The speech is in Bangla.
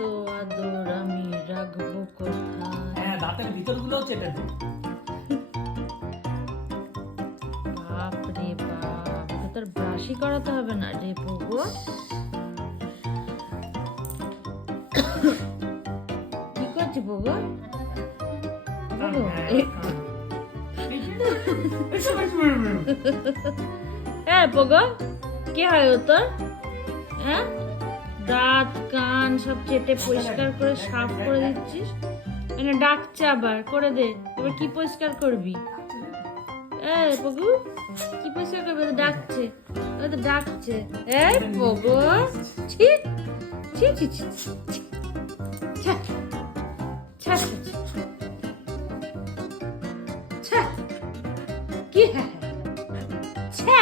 এত আদর আমি রাখবো কোথায়? হ্যাঁ, দাঁতের ভিতরগুলোও চেটে দে। বাপ রে বাপ, তোর ব্রাশই করাতে হবে না রে বগো। কি করছি বগো? বগো, হ্যাঁ বগো, কি হয় ও তোর? হ্যাঁ, দাঁত কান সব চেটে পরিষ্কার করে সাফ করে দিচ্ছিস। মানে ডাকছে আবার, করে দে। এবার কি পরিষ্কার করবি? এই বগু, কি পরিষ্কার করবি? তো ডাকছে, ওই তো ডাকছে। এই বগু, ছি ছি ছি ছি ছি। ছ্যা, ছ্যা, ছ্যা, ছ্যা। ছ্যা, কি হ্যাঁ, ছ্যা।